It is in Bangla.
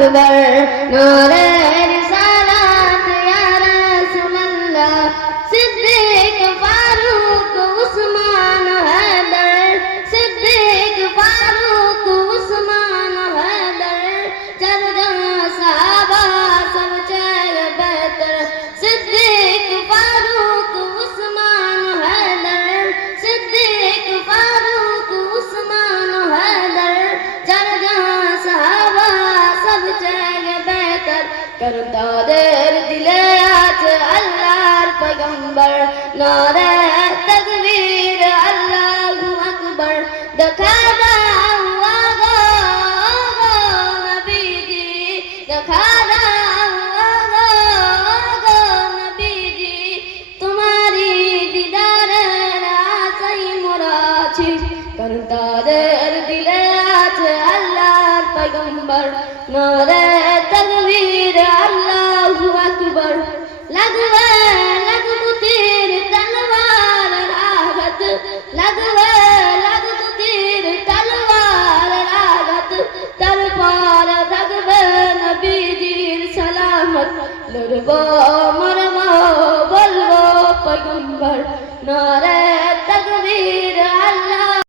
আকবার নারে রিসালাত ইয়া রাসূলুল্লাহ সিদ্দিক ফারুক উসমান হায়দার সিদ্দিক ফারুক উসমান হায়দার চারজন সাহাবা সবচেয়ে বেহতর সিদ্দিক ফারুক উসমান হায়দার সিদ্দিক ফারুক উসমান হায়দার চারজন সাহাবা সবচেয়ে বেহতর কারণ তাদের দিলে আছে আল্লাহর পয়গম্বর নারে তাকবীর আল্লাহু আকবার দেখা দাও আগো নবীজি দেখা দাও আগো নবীজি তোমারি দিদারের আশায় মোরা আছি কারণ তাদের দিলে আছে আল্লাহর পয়গম্বর নারে তাকবীর আল্লাহু আকবার লাগবে লাগবুতির তলওয়ার আঘাত লাগবে লাগবুতির তলওয়ার আঘাত তারপর থাকবে নবীজির সালামত লড়বো